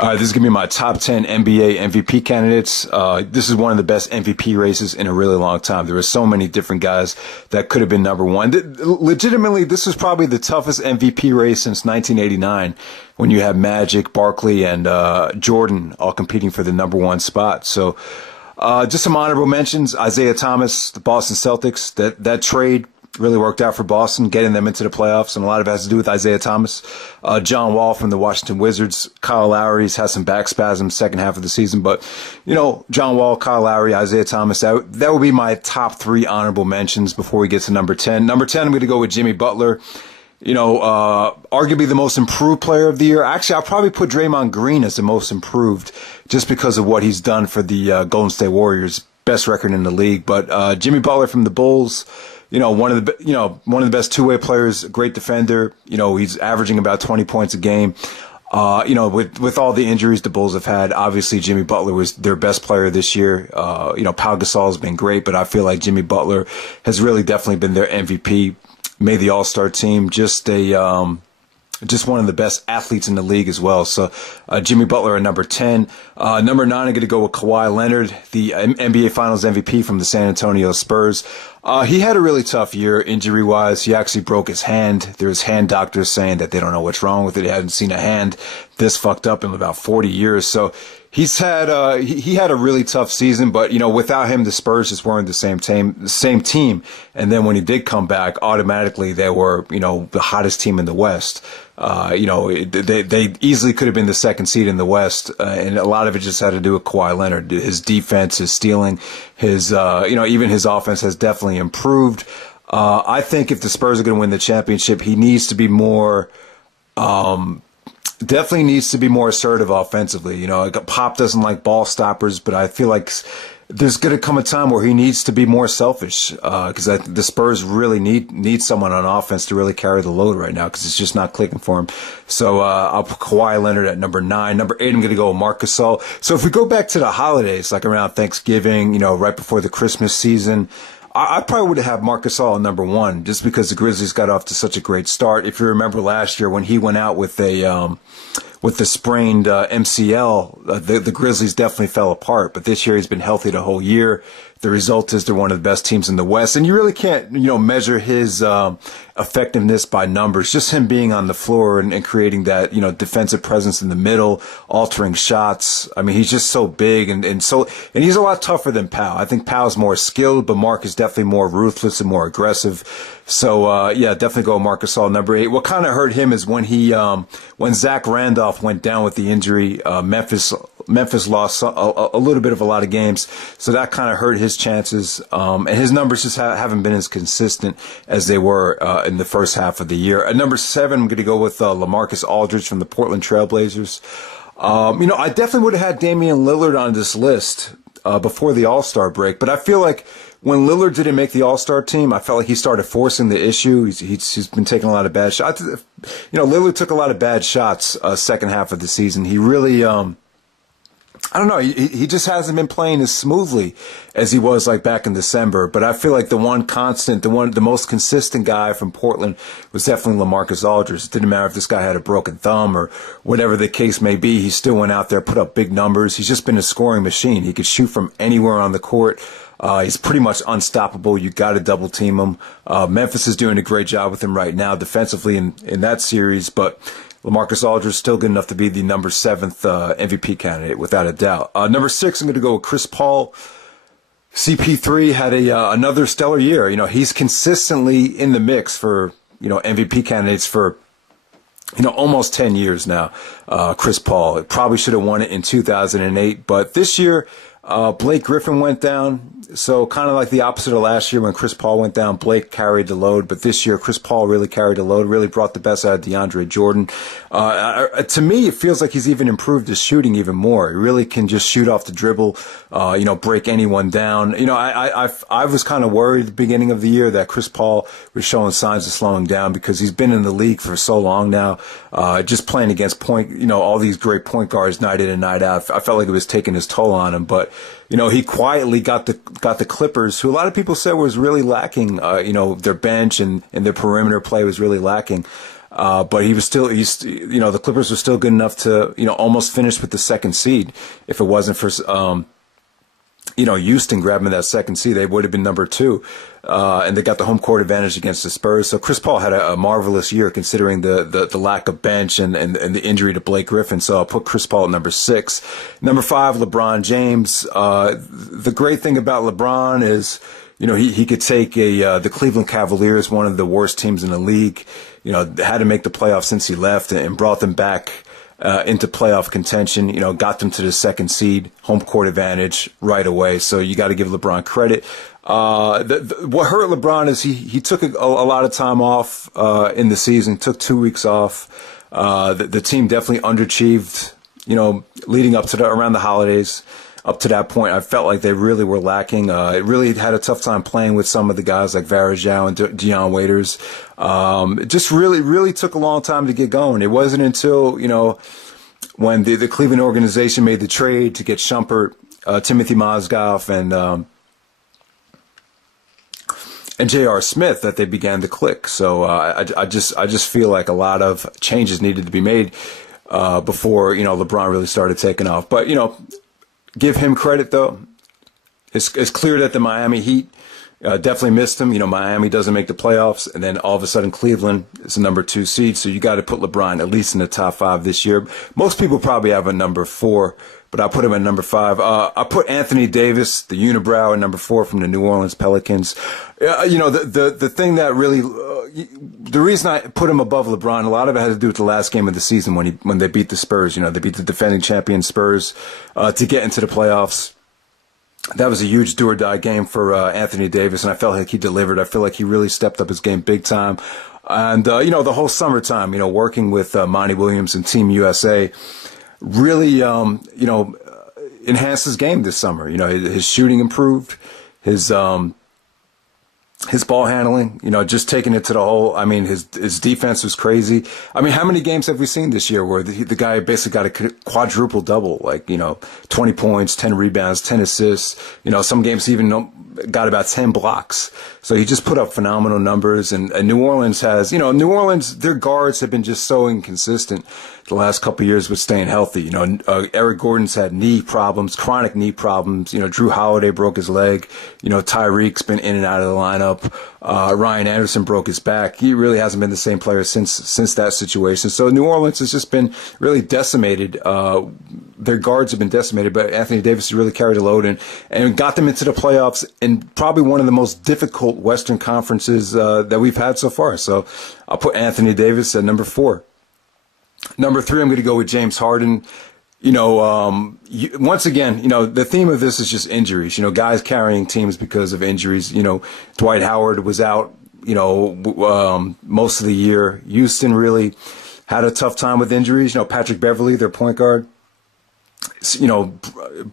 All right, this is going to be my top 10 NBA MVP candidates. This is one of the best MVP races in a really long time. There were so many different guys that could have been number one. Legitimately, this was probably the toughest MVP race since 1989 when you have Magic, Barkley, and Jordan all competing for the number one spot. So just some honorable mentions. Isiah Thomas, the Boston Celtics, that trade really worked out for Boston, getting them into the playoffs, and a lot of it has to do with Isiah Thomas. John Wall from the Washington Wizards. Kyle Lowry's had some back spasms second half of the season, but, John Wall, Kyle Lowry, Isiah Thomas, that would be my top three honorable mentions before we get to number 10. Number 10, I'm going to go with Jimmy Butler. Arguably the most improved player of the year. Actually, I'll probably put Draymond Green as the most improved just because of what he's done for the Golden State Warriors. Best record in the league. But Jimmy Butler from the Bulls, one of the best two-way players, great defender. He's averaging about 20 points a game. With all the injuries the Bulls have had, obviously Jimmy Butler was their best player this year. Pau Gasol has been great, but I feel like Jimmy Butler has really definitely been their MVP. Made the All-Star team. Just one of the best athletes in the league as well. So Jimmy Butler at number 10. Number 9, I'm going to go with Kawhi Leonard, the NBA Finals MVP from the San Antonio Spurs. He had a really tough year injury-wise. He actually broke his hand. There's hand doctors saying that they don't know what's wrong with it. They haven't seen a hand this fucked up in about 40 years. So he's had he had a really tough season, but without him, the Spurs just weren't the same team. And then when he did come back, automatically they were the hottest team in the West. They easily could have been the second seed in the West, and a lot of it just had to do with Kawhi Leonard. His defense, his stealing, his even his offense has definitely improved. I think if the Spurs are going to win the championship, he needs to be more. Definitely needs to be more assertive offensively. Pop doesn't like ball stoppers, but I feel like there's going to come a time where he needs to be more selfish because the Spurs really need someone on offense to really carry the load right now because it's just not clicking for him. So I'll put Kawhi Leonard at number 9. Number 8, I'm going to go with Marc Gasol. So if we go back to the holidays, like around Thanksgiving, right before the Christmas season, I probably would have Marc Gasol at number 1 just because the Grizzlies got off to such a great start. If you remember last year when he went out with the sprained MCL, the Grizzlies definitely fell apart. But this year he's been healthy the whole year. The result is they're one of the best teams in the West. And you really can't, measure his effectiveness by numbers. Just him being on the floor and creating that, defensive presence in the middle, altering shots. I mean, he's just so big and he's a lot tougher than Pau. I think Pau's more skilled, but Marc is definitely more ruthless and more aggressive. So, definitely go with Marc Gasol, number 8. What kind of hurt him is when when Zach Randolph went down with the injury, Memphis lost a little bit of a lot of games, so that kind of hurt his chances. And his numbers just haven't been as consistent as they were in the first half of the year. At number 7, I'm going to go with LaMarcus Aldridge from the Portland Trailblazers. I definitely would have had Damian Lillard on this list before the All-Star break, but I feel like when Lillard didn't make the All-Star team, I felt like he started forcing the issue. He's been taking a lot of bad shots. Lillard took a lot of bad shots second half of the season. He really I don't know. He just hasn't been playing as smoothly as he was like back in December. But I feel like the most consistent guy from Portland was definitely LaMarcus Aldridge. It didn't matter if this guy had a broken thumb or whatever the case may be. He still went out there, put up big numbers. He's just been a scoring machine. He could shoot from anywhere on the court. He's pretty much unstoppable. You got to double team him. Memphis is doing a great job with him right now defensively in that series, but LaMarcus Aldridge is still good enough to be the number 7th MVP candidate, without a doubt. Number 6, I'm going to go with Chris Paul. CP3 had another stellar year. He's consistently in the mix for MVP candidates for almost 10 years now. Chris Paul probably should have won it in 2008, but this year Blake Griffin went down. So kind of like the opposite of last year when Chris Paul went down, Blake carried the load. But this year, Chris Paul really carried the load, really brought the best out of DeAndre Jordan. To me, it feels like he's even improved his shooting even more. He really can just shoot off the dribble, break anyone down. I was kind of worried at the beginning of the year that Chris Paul was showing signs of slowing down because he's been in the league for so long now, just playing against all these great point guards night in and night out. I felt like it was taking his toll on him, but he quietly got the Clippers, who a lot of people said was really lacking. Their bench and their perimeter play was really lacking. But the Clippers were still good enough to, almost finish with the second seed. If it wasn't for, Houston grabbing that second seed, they would have been number 2. And they got the home court advantage against the Spurs. So Chris Paul had a marvelous year considering the lack of bench and the injury to Blake Griffin. So I'll put Chris Paul at number 6. Number 5, LeBron James. The great thing about LeBron is, he could take the Cleveland Cavaliers, one of the worst teams in the league, had to make the playoffs since he left, and brought them back into playoff contention, got them to the second seed, home court advantage right away. So you got to give LeBron credit. What hurt LeBron is he took a lot of time off in the season, took 2 weeks off. The team definitely underachieved, leading up to around the holidays. Up to that point, I felt like they really were lacking. It really had a tough time playing with some of the guys like Varejao and Deion Waiters. It just really took a long time to get going. It wasn't until, when the Cleveland organization made the trade to get Shumpert, Timothy Mozgov, and J.R. Smith that they began to click. So I just feel like a lot of changes needed to be made before, LeBron really started taking off. But, give him credit, though. It's clear that the Miami Heat definitely missed him. Miami doesn't make the playoffs, and then all of a sudden Cleveland is the number 2 seed. So you got to put LeBron at least in the top 5 this year. Most people probably have a number 4, but I put him at number 5. I put Anthony Davis, the unibrow, at number 4 from the New Orleans Pelicans. The thing that really, the reason I put him above LeBron, a lot of it had to do with the last game of the season when they beat the Spurs. They beat the defending champion Spurs to get into the playoffs. That was a huge do-or-die game for Anthony Davis, and I felt like he delivered. I feel like he really stepped up his game big time. And, the whole summertime, working with Monty Williams and Team USA really, enhanced his game this summer. His shooting improved, his ball handling, just taking it to the hole. I mean, his defense was crazy. I mean, how many games have we seen this year where the guy basically got a quadruple double, 20 points, 10 rebounds, 10 assists. Some games he even got about 10 blocks. So he just put up phenomenal numbers. And New Orleans has, New Orleans, their guards have been just so inconsistent the last couple of years with staying healthy. Eric Gordon's had knee problems, chronic knee problems. Drew Holiday broke his leg. Tyreek's been in and out of the lineup. Ryan Anderson broke his back. He really hasn't been the same player since that situation. So New Orleans has just been really decimated. Their guards have been decimated, but Anthony Davis really carried the load and got them into the playoffs in probably one of the most difficult Western conferences that we've had so far. So I'll put Anthony Davis at number 4. Number 3, I'm going to go with James Harden. Once again, the theme of this is just injuries. Guys carrying teams because of injuries. Dwight Howard was out, most of the year. Houston really had a tough time with injuries. Patrick Beverley, their point guard,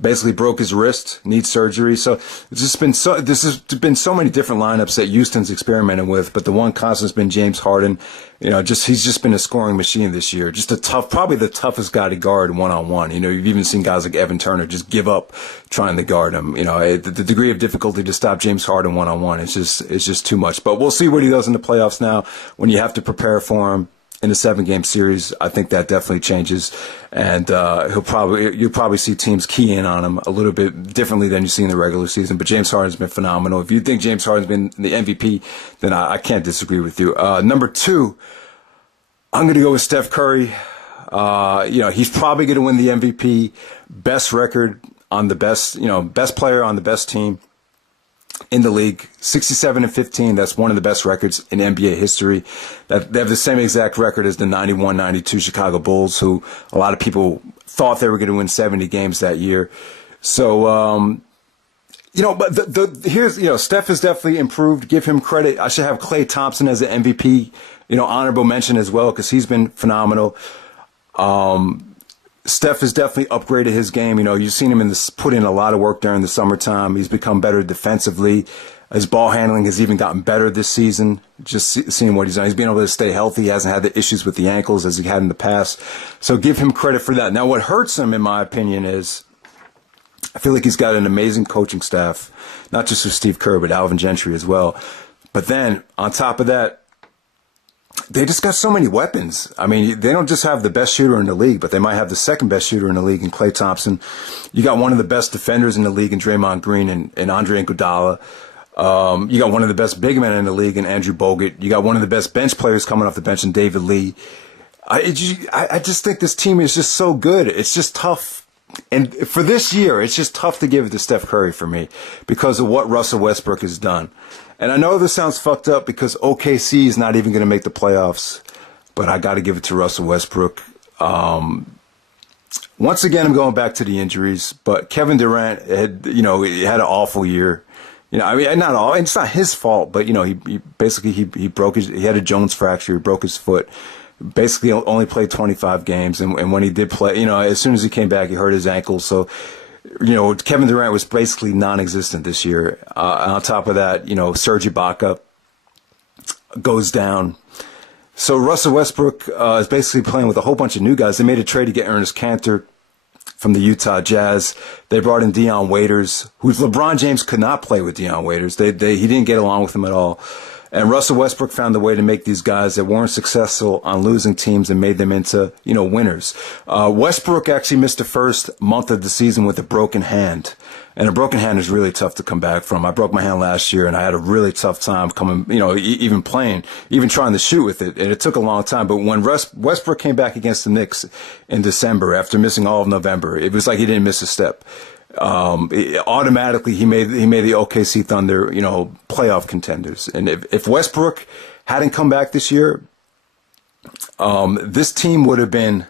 basically broke his wrist, needs surgery. So this has been so many different lineups that Houston's experimenting with, but the one constant has been James Harden. He's just been a scoring machine this year. Just probably the toughest guy to guard one-on-one. You've even seen guys like Evan Turner just give up trying to guard him. The degree of difficulty to stop James Harden one-on-one is just too much. But we'll see what he does in the playoffs now when you have to prepare for him. In a 7-game series, I think that definitely changes, and you'll probably see teams key in on him a little bit differently than you see in the regular season. But James Harden's been phenomenal. If you think James Harden's been the MVP, then I can't disagree with you. Number 2, I'm going to go with Steph Curry. He's probably going to win the MVP, best record on the best player on the best team in the league, 67-15. That's one of the best records in NBA history. That they have the same exact record as the 91-92 Chicago Bulls, who a lot of people thought they were going to win 70 games that year. So, but here's, Steph has definitely improved. Give him credit. I should have Klay Thompson as an MVP, honorable mention as well, because he's been phenomenal. Steph has definitely upgraded his game. You've seen him put in a lot of work during the summertime. He's become better defensively. His ball handling has even gotten better this season. Just seeing what he's done. He's been able to stay healthy. He hasn't had the issues with the ankles as he had in the past. So give him credit for that. Now, what hurts him, in my opinion, is I feel like he's got an amazing coaching staff, not just with Steve Kerr, but Alvin Gentry as well. But then, on top of that, They just got so many weapons. I mean, they don't just have the best shooter in the league, but they might have the second best shooter in the league in Klay Thompson. You got one of the best defenders in the league in Draymond Green and Andre Iguodala. You got one of the best big men in the league in Andrew Bogut. You got one of the best bench players coming off the bench in David Lee. I just think this team is just so good. It's just tough. And for this year, it's just tough to give it to Steph Curry for me because of what Russell Westbrook has done. And I know this sounds fucked up because OKC is not even going to make the playoffs, but I got to give it to Russell Westbrook. Once again, I'm going back to the injuries, but Kevin Durant had, he had an awful year. I mean, not all, it's not his fault, but, he basically, he broke he had a Jones fracture, he broke his foot. Basically only played 25 games. And when he did play, as soon as he came back, he hurt his ankle. So, Kevin Durant was basically non-existent this year. On top of that, Serge Ibaka goes down. So Russell Westbrook is basically playing with a whole bunch of new guys. They made a trade to get Ernest Cantor from the Utah Jazz. They brought in Dion Waiters, who LeBron James could not play with Dion Waiters. He didn't get along with him at all. And Russell Westbrook found a way to make these guys that weren't successful on losing teams and made them into, winners. Westbrook actually missed the first month of the season with a broken hand. And a broken hand is really tough to come back from. I broke my hand last year and I had a really tough time coming, even playing, even trying to shoot with it. And it took a long time. But when Westbrook came back against the Knicks in December after missing all of November, it was like he didn't miss a step. Automatically he made the OKC Thunder, playoff contenders. And if Westbrook hadn't come back this year, this team would have been,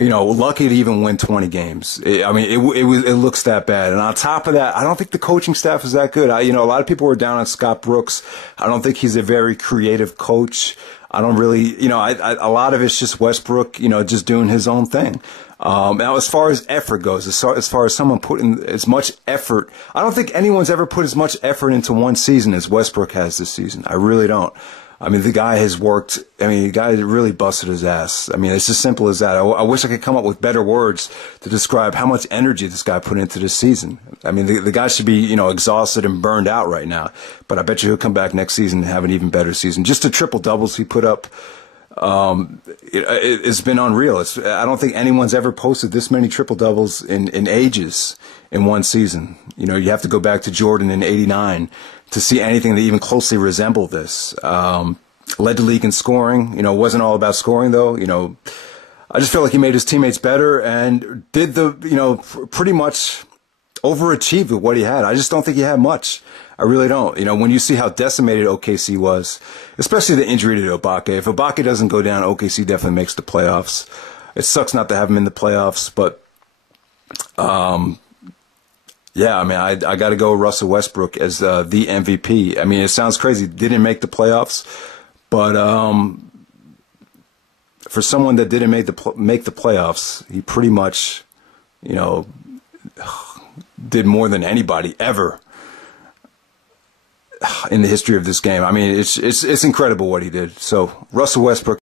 lucky to even win 20 games. It looks that bad. And on top of that, I don't think the coaching staff is that good. A lot of people were down on Scott Brooks. I don't think he's a very creative coach. I don't really, a lot of it's just Westbrook, just doing his own thing. Now, as far as effort goes, as far as someone putting as much effort, I don't think anyone's ever put as much effort into one season as Westbrook has this season. I really don't. I mean, the guy has worked. I mean, the guy really busted his ass. I mean, it's as simple as that. I wish I could come up with better words to describe how much energy this guy put into this season. I mean, the guy should be, exhausted and burned out right now. But I bet you he'll come back next season and have an even better season. Just the triple doubles he put up. It's been unreal. I don't think anyone's ever posted this many triple doubles in ages in one season. You have to go back to Jordan in '89 to see anything that even closely resembled this. Led the league in scoring. It wasn't all about scoring though. I just feel like he made his teammates better and did pretty much overachieved with what he had. I just don't think he had much. I really don't. When you see how decimated OKC was, especially the injury to Ibaka. If Ibaka doesn't go down, OKC definitely makes the playoffs. It sucks not to have him in the playoffs, but yeah, I mean, I got to go Russell Westbrook as the MVP. I mean, it sounds crazy. Didn't make the playoffs, but for someone that didn't make the playoffs, he pretty much, did more than anybody ever in the history of this game. I mean, it's incredible what he did. So Russell Westbrook.